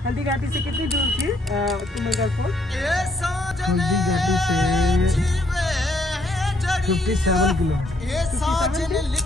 हल्दी घाटी से कितनी दूर थी कुंभलगढ़ फोर्ट? हल्दी घाटी से 57 किलोमीटर।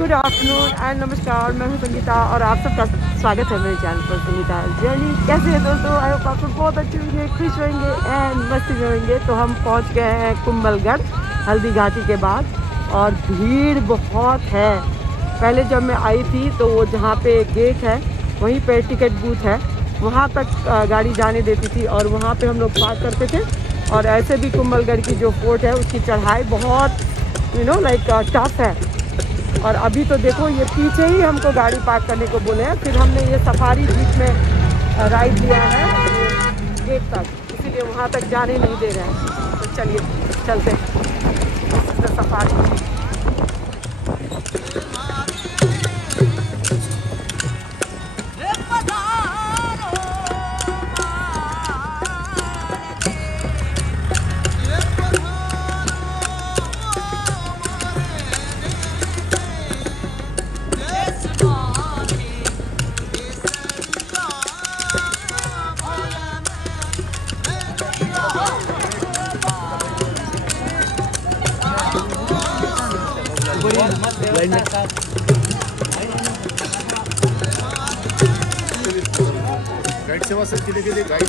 गुड आफ्टरनून एंड नमस्कार, मैं हूं संगीता और आप सबका स्वागत है मेरे चैनल पर संगीता जर्नी। कैसे हैं दोस्तों? आई होप आप लोग बहुत अच्छे होंगे, खुश होंगे एंड मस्ती में होंगे। तो हम पहुंच गए हैं कुंभलगढ़ हल्दी घाटी के बाद और भीड़ बहुत है। पहले जब मैं आई थी तो वो जहाँ पे गेट है वहीं पे टिकट बूथ है, वहाँ तक गाड़ी जाने देती थी और वहाँ पे हम लोग पार्क करते थे। और ऐसे भी कुंभलगढ़ की जो फोर्ट है उसकी चढ़ाई बहुत लाइक टफ है। और अभी तो देखो ये पीछे ही हमको गाड़ी पार्क करने को बोले हैं। फिर हमने ये सफारी जीप में राइड लिया है गेट तक, इसीलिए वहाँ तक जाने नहीं दे रहे हैं। तो चलिए चलते हैं सफारी। गाइड सेवा से के लिए गाइड।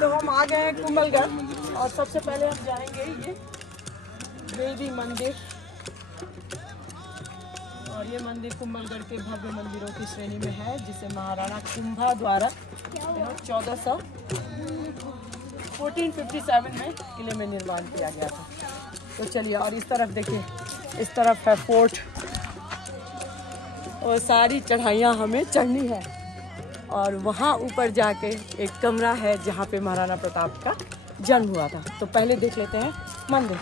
तो हम आ गए हैं कुंभलगढ़ और सबसे पहले हम जाएंगे ये देवी मंदिर। और ये मंदिर कुंभलगढ़ के भव्य मंदिरों की श्रेणी में है, जिसे महाराणा कुंभा द्वारा 1457 में किले में निर्माण किया गया था। तो चलिए, और इस तरफ देखिए, इस तरफ है फोर्ट और सारी चढ़ाइयाँ हमें चढ़नी है। और वहाँ ऊपर जाके एक कमरा है जहाँ पे महाराणा प्रताप का जन्म हुआ था। तो पहले देख लेते हैं मंदिर।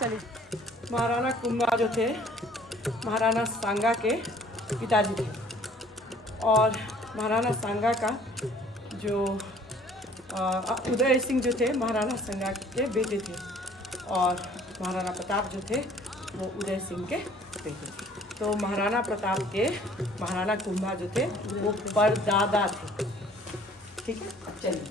चलिए, महाराणा कुंभा जो थे महाराणा सांगा के पिताजी थे और महाराणा सांगा का जो उदय सिंह जो थे महाराणा सांगा के बेटे थे और महाराणा प्रताप जो थे वो उदय सिंह के बेटे थे। तो महाराणा प्रताप के महाराणा कुंभा जो थे वो परदादा थे। ठीक है, चलिए।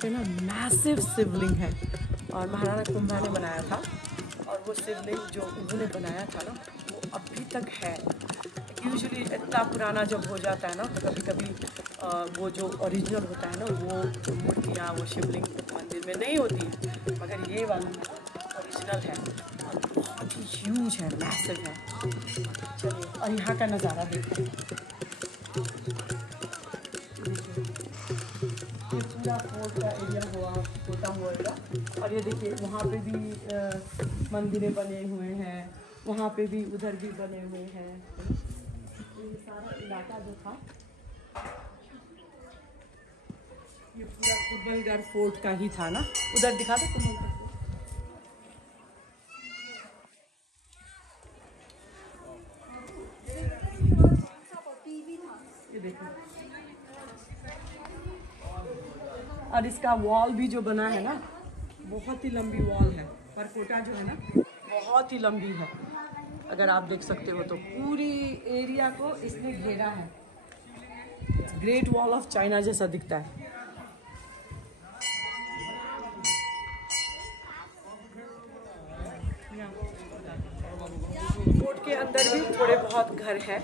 पे ना मैसिव शिवलिंग है और महाराणा कुंभा ने बनाया था और वो शिवलिंग जो उन्होंने बनाया था ना वो अभी तक है। यूजुअली इतना पुराना जब हो जाता है ना तो कभी कभी वो जो ओरिजिनल होता है ना वो मूर्तियाँ वो शिवलिंग मंदिर में नहीं होती है, मगर ये वाला ओरिजिनल है और बहुत ही ह्यूज है, मैसिव है। चलिए और यहाँ का नज़ारा देखते हैं। ये पूरा फोर्ट का एरिया होता हुआ और ये देखिए वहाँ पे भी मंदिरें बने हुए हैं, वहाँ पे भी उधर भी बने हुए हैं। ये सारा इलाका जो था ये पूरा कुंभलगढ़ फोर्ट का ही था ना। उधर दिखा दो कुंभलगढ़ फोर्ट। ये देखो और इसका वॉल भी जो बना है ना बहुत ही लंबी वॉल है। परकोटा जो है ना बहुत ही लंबी है, अगर आप देख सकते हो तो पूरी एरिया को इसने घेरा है। ग्रेट वॉल ऑफ चाइना जैसा दिखता है। फोर्ट के अंदर भी थोड़े बहुत घर हैं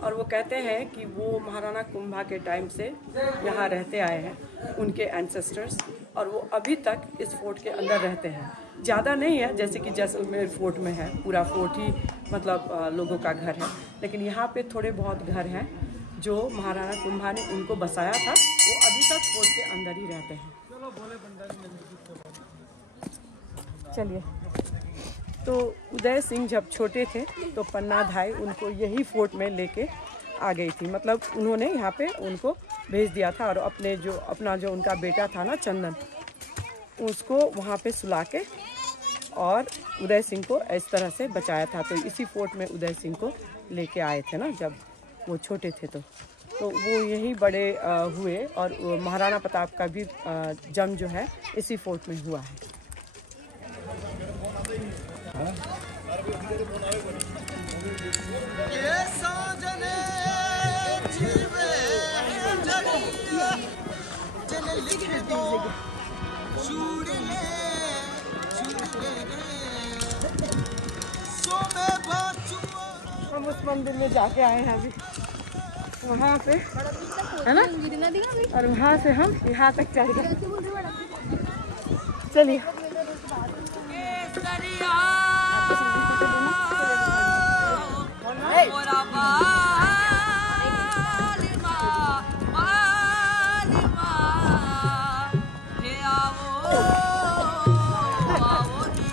और वो कहते हैं कि वो महाराणा कुंभा के टाइम से यहाँ रहते आए हैं उनके एंसेस्टर्स, और वो अभी तक इस फोर्ट के अंदर रहते हैं। ज़्यादा नहीं है जैसे कि जैसलमेर फोर्ट में है, पूरा फोर्ट ही मतलब लोगों का घर है, लेकिन यहाँ पे थोड़े बहुत घर हैं जो महाराणा कुंभा ने उनको बसाया था, वो अभी तक फोर्ट के अंदर ही रहते हैं। चलिए, तो उदय सिंह जब छोटे थे तो पन्ना धाई उनको यही फोर्ट में लेके आ गई थी, मतलब उन्होंने यहाँ पे उनको भेज दिया था और अपना जो उनका बेटा था ना चंदन, उसको वहाँ पे सुला के और उदय सिंह को इस तरह से बचाया था। तो इसी फोर्ट में उदय सिंह को लेके आए थे ना जब वो छोटे थे, तो वो यही बड़े हुए और महाराणा प्रताप का भी जन्म जो है इसी फोर्ट में हुआ है। हम उस मंदिर में जाके आए हैं अभी, वहाँ पे है ना, और वहाँ से हम यहाँ तक चढ़ गए। चलिए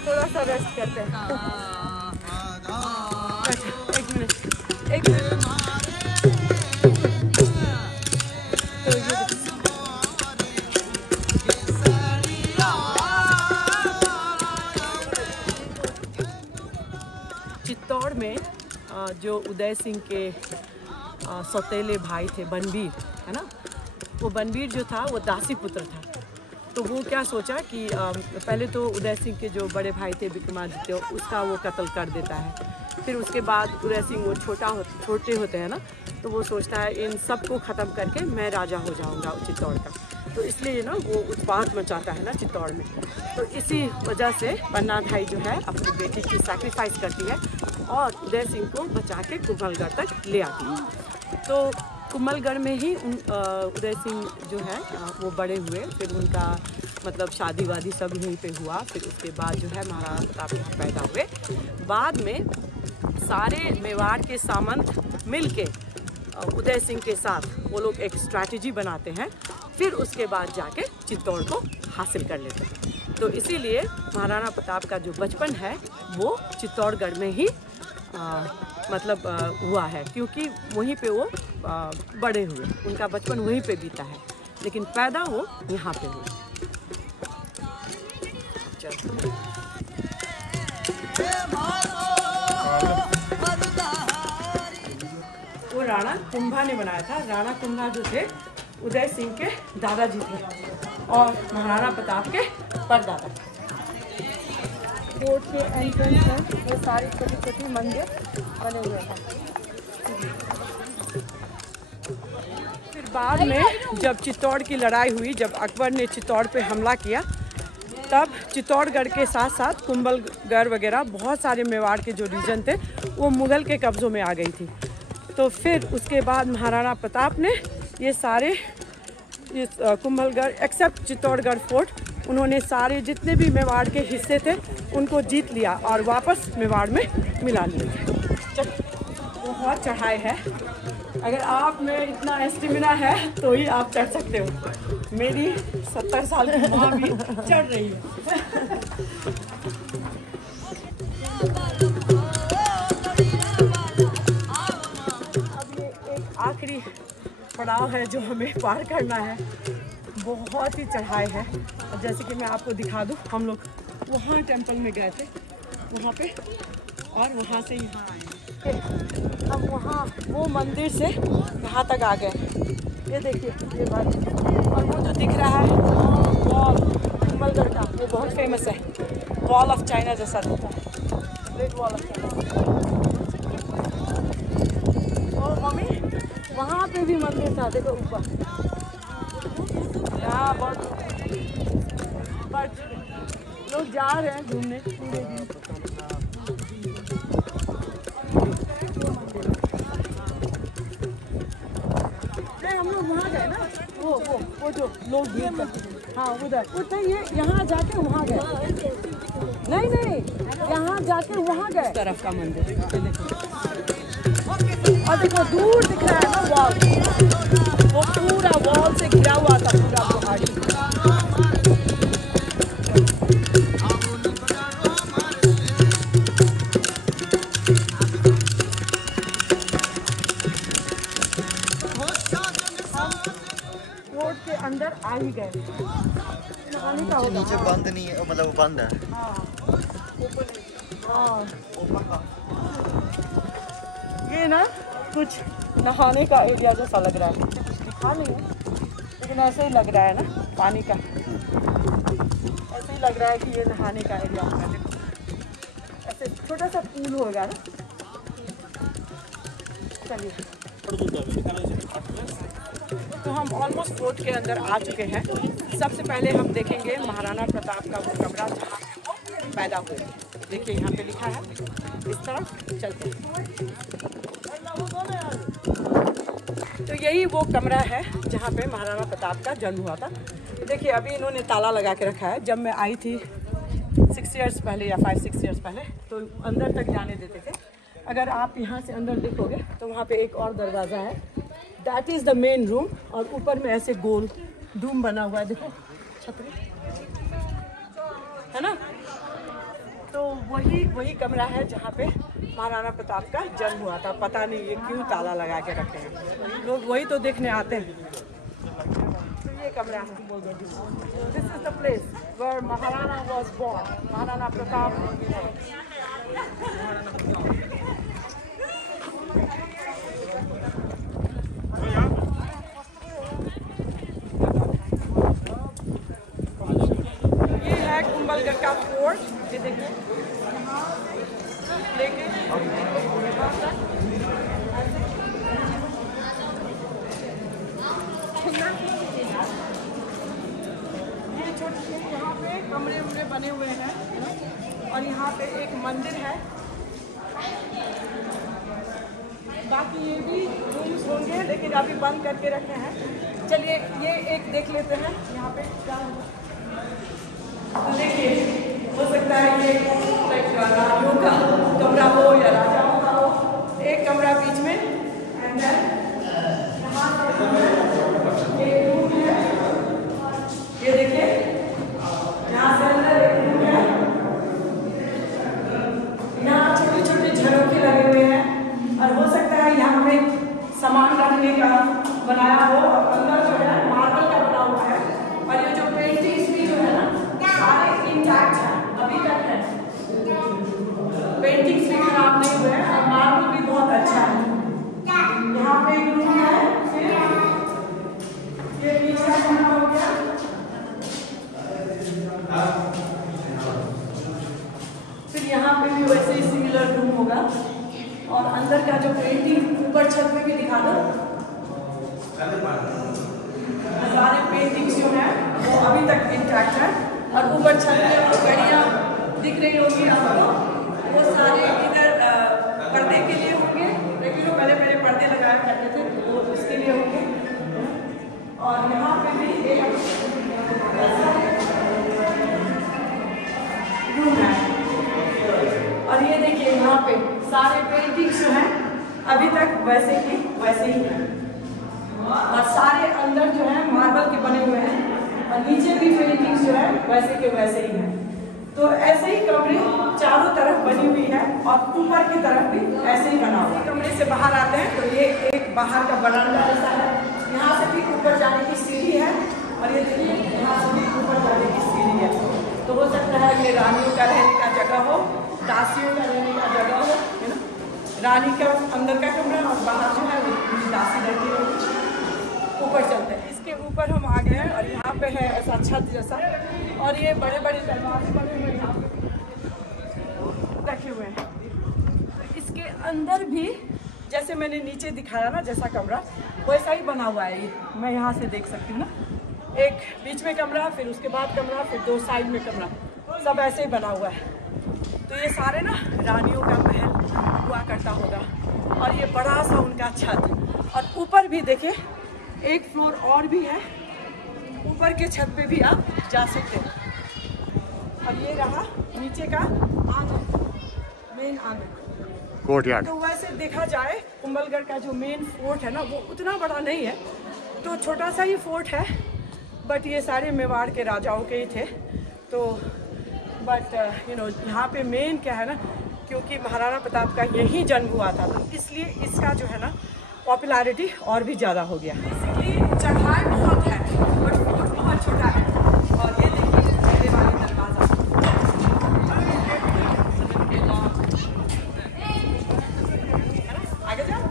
थोड़ा सा रेस्ट करते हैं। एक मिनट चित्तौड़ में जो उदय सिंह के सौतेले भाई थे बनवीर, है ना, वो बनवीर जो था वो दासी पुत्र था। तो वो क्या सोचा कि पहले तो उदय सिंह के जो बड़े भाई थे विक्रमादित्य, उसका वो कत्ल कर देता है। फिर उसके बाद उदय सिंह वो छोटे होते हैं ना, तो वो सोचता है इन सबको ख़त्म करके मैं राजा हो जाऊंगा चित्तौड़ का। तो इसलिए ना वो उत्पात मचाता है ना चित्तौड़ में। तो इसी वजह से पन्ना धाई जो है अपनी बेटी की सैक्रिफाइस करती है और उदय सिंह को बचा के कुंभलगढ़ तक ले आती है। तो कुंभलगढ़ में ही उदय सिंह जो है वो बड़े हुए। फिर उनका मतलब शादी वादी सब यहीं पे हुआ। फिर उसके बाद जो है महाराणा प्रताप यहाँ पैदा हुए। बाद में सारे मेवाड़ के सामंत मिलके उदय सिंह के साथ वो लोग एक स्ट्रैटेजी बनाते हैं, फिर उसके बाद जाके चित्तौड़ को हासिल कर लेते हैं। तो इसीलिए महाराणा प्रताप का जो बचपन है वो चित्तौड़गढ़ में ही हुआ है, क्योंकि वहीं पे वो बड़े हुए, उनका बचपन वहीं पे बीता है, लेकिन पैदा वो यहाँ पे हुए। वो राणा कुंभा ने बनाया था। राणा कुंभा जो थे उदय सिंह के दादाजी थे और महाराणा प्रताप के परदादा। कोर्ट के एंट्रेंस में वो सारी छोटी छोटी मंदिर बने हुए हैं। फिर बाद में जब चित्तौड़ की लड़ाई हुई, जब अकबर ने चित्तौड़ पे हमला किया, तब चित्तौड़गढ़ के साथ साथ कुंभलगढ़ वगैरह बहुत सारे मेवाड़ के जो रीजन थे वो मुग़ल के कब्ज़ों में आ गई थी। तो फिर उसके बाद महाराणा प्रताप ने ये सारे इस कुंभलगढ़ एक्सेप्ट चित्तौड़गढ़ फोर्ट, उन्होंने सारे जितने भी मेवाड़ के हिस्से थे उनको जीत लिया और वापस मेवाड़ में मिला लिए। बहुत चढ़ाई है, अगर आप में इतना एस्टिमिना है तो ही आप चढ़ सकते हो। मेरी 70 साल की माँ भी चढ़ रही है। अब ये एक आखिरी पड़ाव है जो हमें पार करना है, बहुत ही चढ़ाई है। और जैसे कि मैं आपको दिखा दूँ, हम लोग वहाँ टेंपल में गए थे वहाँ पे, और वहाँ से यहाँ आए। अब वहाँ वो मंदिर से यहाँ तक आ गए। ये देखिए ये बात, और वो जो दिख रहा है वॉल कुंभलगढ़ का, वो बहुत फेमस है, वॉल ऑफ चाइना जैसा दिखता है, ग्रेट वॉल ऑफ चाइना। ओ मम्मी, वहाँ पे भी मंदिर था, देखो ऊपर यहाँ बहुत, बट लोग जा रहे हैं घूमने पूरे दिन। हम लोग वहाँ गए ना, वो जो लोग भीड़ करते हैं, हाँ उधर ये यहाँ जाके वहाँ गए, नहीं यहाँ जाके वहाँ गए तरफ का मंदिर। और देखो दूर दिख रहा है ना वॉल, वो पूरा वॉल से घिरा हुआ था पूरा पहाड़ी। के अंदर आ ही गए, नीचे बंद नहीं है, मतलब बंद है। ये ना कुछ नहाने का एरिया जैसा लग रहा है, कुछ दिखा नहीं है लेकिन ऐसे ही लग रहा है ना, पानी का ऐसे ही लग रहा है कि ये नहाने का एरिया होगा। देखो ऐसे छोटा सा पूल होगा ना। चलिए, तो हम ऑलमोस्ट फोर्ट के अंदर आ चुके हैं। सबसे पहले हम देखेंगे महाराणा प्रताप का वो कमरा जहाँ पे वो पैदा हुए। देखिए यहाँ पे लिखा है, इस तरफ चलते हैं। तो यही वो कमरा है जहाँ पे महाराणा प्रताप का जन्म हुआ था। देखिए अभी इन्होंने ताला लगा के रखा है। जब मैं आई थी 6 इयर्स पहले या 5-6 इयर्स पहले, तो अंदर तक जाने देते थे। अगर आप यहाँ से अंदर देखोगे तो वहाँ पे एक और दरवाज़ा है, that is the main room. और ऊपर में ऐसे गोल डूम बना हुआ है, देखो छतरी है ना। तो वही कमरा है जहाँ पे महाराणा प्रताप का जन्म हुआ था। पता नहीं ये क्यों ताला लगा के रखे हैं, लोग वही तो देखने आते हैं। तो ये कमरा है, this is the place where Maharana was born, Maharana Pratap. ये है कुंभलगढ़ का फोर्ट, ये देखिए लेके ये छोटे यहाँ पे कमरे उमरे बने हुए हैं और यहाँ पे एक मंदिर है। बाकी ये भी रूम्स होंगे लेकिन अभी बंद करके रखे हैं। चलिए ये एक देख लेते हैं यहाँ पे क्या देखिए, हो सकता है ये रानियों का कमरा हो या राजाओं का हो। एक कमरा बीच में, एंड देन यहाँ एक रूम है, ये देखिए यहाँ से अंदर एक रूम है। यहाँ छोटे छोटे झरोखे लगे हुए हैं और हो सकता है यहाँ पे सामान रखने का बनाया हो। और अंदर जो है मार्बल का बना हुआ है और ये जो पेंटिंग्स भी जो है ना सारे इंटैक्ट है, अभी तक है, पेंटिंग्स भी खराब नहीं हुए हैं और मार्बल भी बहुत अच्छा है। यहाँ पे एक रूम है, फिर ये नीचे बना हो गया। फिर यहाँ पे भी वैसे ही सिमिलर रूम होगा और अंदर का जो पेंटिंग ऊपर छत में भी दिखा दो। सारे पेंटिंग्स जो है वो अभी तक इंटैक्ट है। और ऊपर छत में वो गाड़ियाँ दिख रही होगी आपको, वो सारे इधर पर्दे के लिए होंगे। लेकिन पहले मेरे पर्दे लगाया करते थे तो वो उसके लिए होंगे। और यहाँ पे भी एक रूम है। और ये देखिए यहाँ पे सारे पेंटिंग्स जो हैं अभी तक वैसे ही हैं। और सारे अंदर जो है मार्बल के बने हुए हैं और नीचे भी पेंटिंग्स जो है वैसे के वैसे ही हैं। तो ऐसे ही कमरे चारों तरफ बनी हुई है और ऊपर की तरफ भी ऐसे ही बना हुआ है। कमरे से बाहर आते हैं तो ये एक बाहर का बरामदा जैसा है। यहाँ से भी ऊपर जाने की सीढ़ी है और ये देखिए यहाँ से भी ऊपर जाने की सीढ़ी है। तो हो सकता है कि रानियों का रहने का जगह हो, दासियों का रहने का जगह हो, है ना। रानी का अंदर का कमरा और बाहर जो है वो दासी रहती है। ऊपर चलते हैं, इसके ऊपर हम आ गए हैं और यहाँ पे है ऐसा छत जैसा और ये बड़े बड़े दरवाजे बने हुए यहाँ पे रखे हुए हैं। तो इसके अंदर भी जैसे मैंने नीचे दिखाया ना जैसा कमरा वैसा ही बना हुआ है। ये मैं यहाँ से देख सकती हूँ ना, एक बीच में कमरा, फिर उसके बाद कमरा, फिर दो साइड में कमरा, सब ऐसे ही बना हुआ है। तो ये सारे ना रानियों का महल हुआ करता होगा। और ये बड़ा सा उनका छत और ऊपर भी देखिए एक फ्लोर और भी है, ऊपर के छत पे भी आप जा सकते हैं। और ये रहा नीचे का आंगन, मेन आंगन, कोर्टयार्ड। तो वैसे देखा जाए कुंभलगढ़ का जो मेन फोर्ट है ना वो उतना बड़ा नहीं है, तो छोटा सा ही फोर्ट है। बट ये सारे मेवाड़ के राजाओं के ही थे। तो बट यहाँ पे मेन क्या है ना, क्योंकि महाराणा प्रताप का यही जन्म हुआ था तो इसलिए इसका जो है ना पॉपुलैरिटी और भी ज़्यादा हो गया। बेसिकली चढ़ाई बहुत है बट फोर्ट बहुत छोटा है। और ये देखिए पहले वाली दरवाजा, आगे जाओ।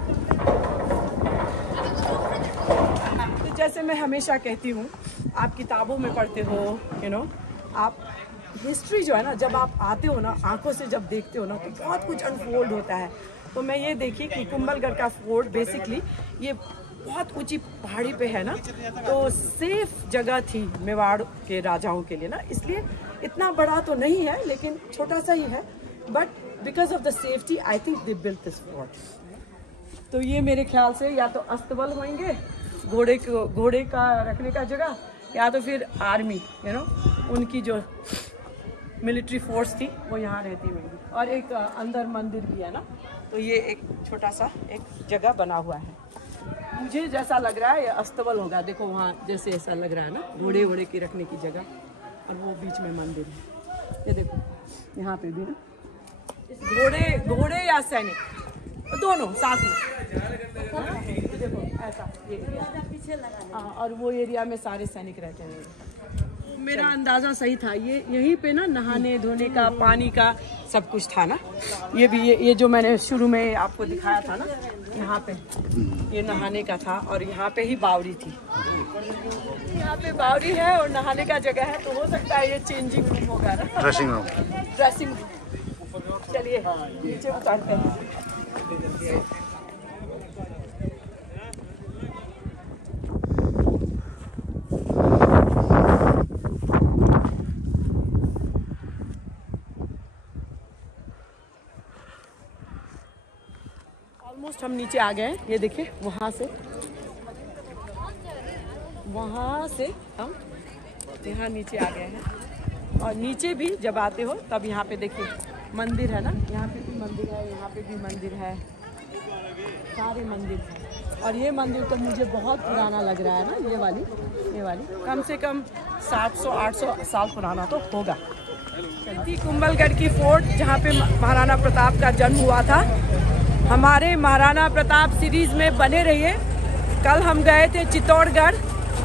तो जैसे मैं हमेशा कहती हूँ, आप किताबों में पढ़ते हो, आप हिस्ट्री जो है ना जब आप आते हो ना, आंखों से जब देखते हो ना तो बहुत कुछ अनफोल्ड होता है। तो मैं ये देखी कि कुंभलगढ़ का फोर्ट बेसिकली ये बहुत ऊंची पहाड़ी पे है ना, तो सेफ जगह थी मेवाड़ के राजाओं के लिए ना, इसलिए इतना बड़ा तो नहीं है लेकिन छोटा सा ही है। But because of the safety I think they built this fort. तो ये मेरे ख्याल से या तो अस्तबल होंगे, घोड़े का रखने का जगह, या तो फिर आर्मी उनकी जो मिलिट्री फोर्स थी वो यहाँ रहती होगी। और एक अंदर मंदिर भी है ना, तो ये एक छोटा सा एक जगह बना हुआ है। मुझे जैसा लग रहा है ये अस्तबल होगा। देखो वहाँ जैसे ऐसा लग रहा है ना, घोड़े की रखने की जगह, और वो बीच में मंदिर है। ये देखो यहाँ पे भी ना घोड़े या सैनिक दोनों साथ में। देखो ऐसा ये एरिया, और वो एरिया में सारे सैनिक रहते हैं। मेरा अंदाजा सही था, ये यहीं पे ना नहाने धोने का, पानी का सब कुछ था ना। ये भी ये जो मैंने शुरू में आपको दिखाया था ना, यहाँ पे ये नहाने का था और यहाँ पे ही बावड़ी थी। यहाँ पे बावड़ी है और नहाने का जगह है, तो हो सकता है ये चेंजिंग रूम होगा ना, ड्रेसिंग रूम। चलिए नीचे उतारते हैं। ऑलमोस्ट हम नीचे आ गए हैं। ये देखिए वहाँ से हम यहाँ नीचे आ गए हैं। और नीचे भी जब आते हो तब यहाँ पे देखिए मंदिर है ना, यहाँ पे भी मंदिर है, यहाँ पे भी मंदिर है, सारे मंदिर हैं। और ये मंदिर तो मुझे बहुत पुराना लग रहा है ना, ये वाली कम से कम 700-800 साल पुराना तो होगा। कुंभलगढ़ की फोर्ट जहाँ पे महाराणा प्रताप का जन्म हुआ था। हमारे महाराणा प्रताप सीरीज में बने रहिए। कल हम गए थे चित्तौड़गढ़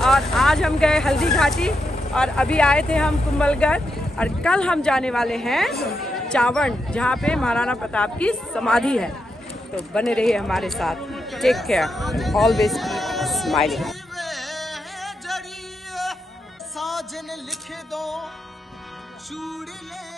और आज हम गए हल्दी घाटी और अभी आए थे हम कुंभलगढ़, और कल हम जाने वाले हैं चावंड जहाँ पे महाराणा प्रताप की समाधि है। तो बने रहिए हमारे साथ। Take care, always keep smiling. साजन लिख दो चूड़ी ले